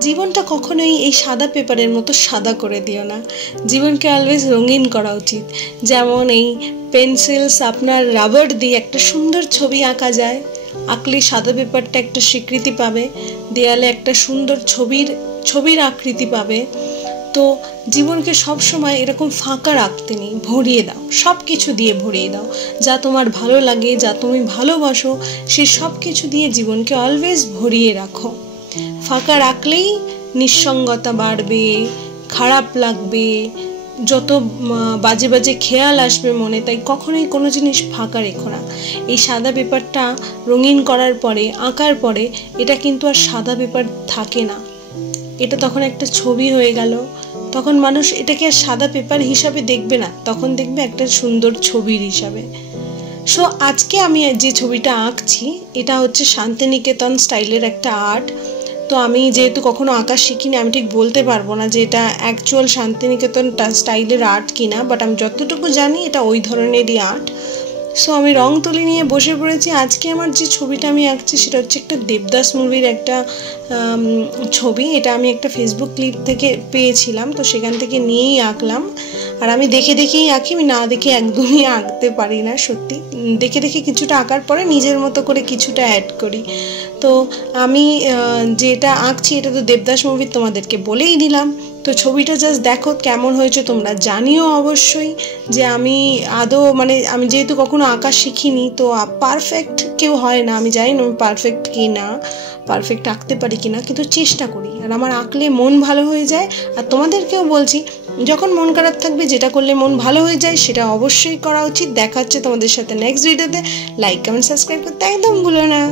জীবনটা কখনোই এই সাদা পেপারের মতো সাদা করে দিও না, জীবনকে অলওয়েজ রঙিন করা উচিত। যেমন এই পেন্সিল শার্পনার রাবার দিয়ে একটা সুন্দর ছবি আঁকা যায়, আঁকলে সাদা পেপারটা একটা স্বীকৃতি পাবে, দেয়ালে একটা সুন্দর ছবির আকৃতি পাবে। তো জীবনকে সব সময় এরকম ফাঁকা রাখতে নেই, ভরিয়ে দাও, সব কিছু দিয়ে ভরিয়ে দাও। যা তোমার ভালো লাগে, যা তুমি ভালোবাসো, সেই সব কিছু দিয়ে জীবনকে অলওয়েজ ভরিয়ে রাখো। ফাঁকা রাখলেই নিঃসঙ্গতা বাড়বে, খারাপ লাগবে, যত বাজে বাজে খেয়াল আসবে মনে। তাই কখনোই কোনো জিনিস ফাঁকা রেখো না। এই সাদা পেপারটা রঙিন করার পরে, আঁকার পরে, এটা কিন্তু আর সাদা পেপার থাকে না, এটা তখন একটা ছবি হয়ে গেল। তখন মানুষ এটাকে আর সাদা পেপার হিসাবে দেখবে না, তখন দেখবে একটা সুন্দর ছবির হিসাবে। সো আজকে আমি যে ছবিটা আঁকছি এটা হচ্ছে শান্তিনিকেতন স্টাইলের একটা আর্ট। তো আমি যেহেতু কখনো আঁকা শিখিনি, আমি ঠিক বলতে পারবো না যে এটা অ্যাকচুয়াল শান্তিনিকেতন স্টাইলের আর্ট কিনা, বাট আমি যতটুকু জানি এটা ওই ধরনেরই আর্ট। সো আমি রং তুলি নিয়ে বসে পড়েছি। আজকে আমার যে ছবিটা আমি আঁকছি সেটা হচ্ছে একটা দেবদাস মুভির একটা ছবি। এটা আমি একটা ফেসবুক ক্লিপ থেকে পেয়েছিলাম, তো সেখান থেকে নিয়েই আঁকলাম। আর আমি দেখে দেখেই আঁকি, আমি না দেখে একদমই আঁকতে পারি না সত্যি। দেখে দেখে কিছুটা আঁকার পরে নিজের মতো করে কিছুটা অ্যাড করি। তো আমি যেটা আঁকছি এটা তো দেবদাস মুভির, তোমাদেরকে বলেই দিলাম। তো ছবিটা জাস্ট দেখো কেমন হয়েছে, তোমরা জানিও অবশ্যই যে আমি আমি যেহেতু কখনো আঁকা শিখিনি, তো পারফেক্ট কেউ হয় না। আমি জানি না আমি পারফেক্ট কি না, পারফেক্ট আঁকতে পারি কি না, কিন্তু চেষ্টা করি। আর আমার আঁকলে মন ভালো হয়ে যায়। আর তোমাদেরকেও বলছি, যখন মন খারাপ থাকবে, যেটা করলে মন ভালো হয়ে যায় সেটা অবশ্যই করা উচিত। দেখা হচ্ছে তোমাদের সাথে নেক্সট ভিডিওতে। লাইক, কমেন্ট, সাবস্ক্রাইব করতে একদম ভুলো না।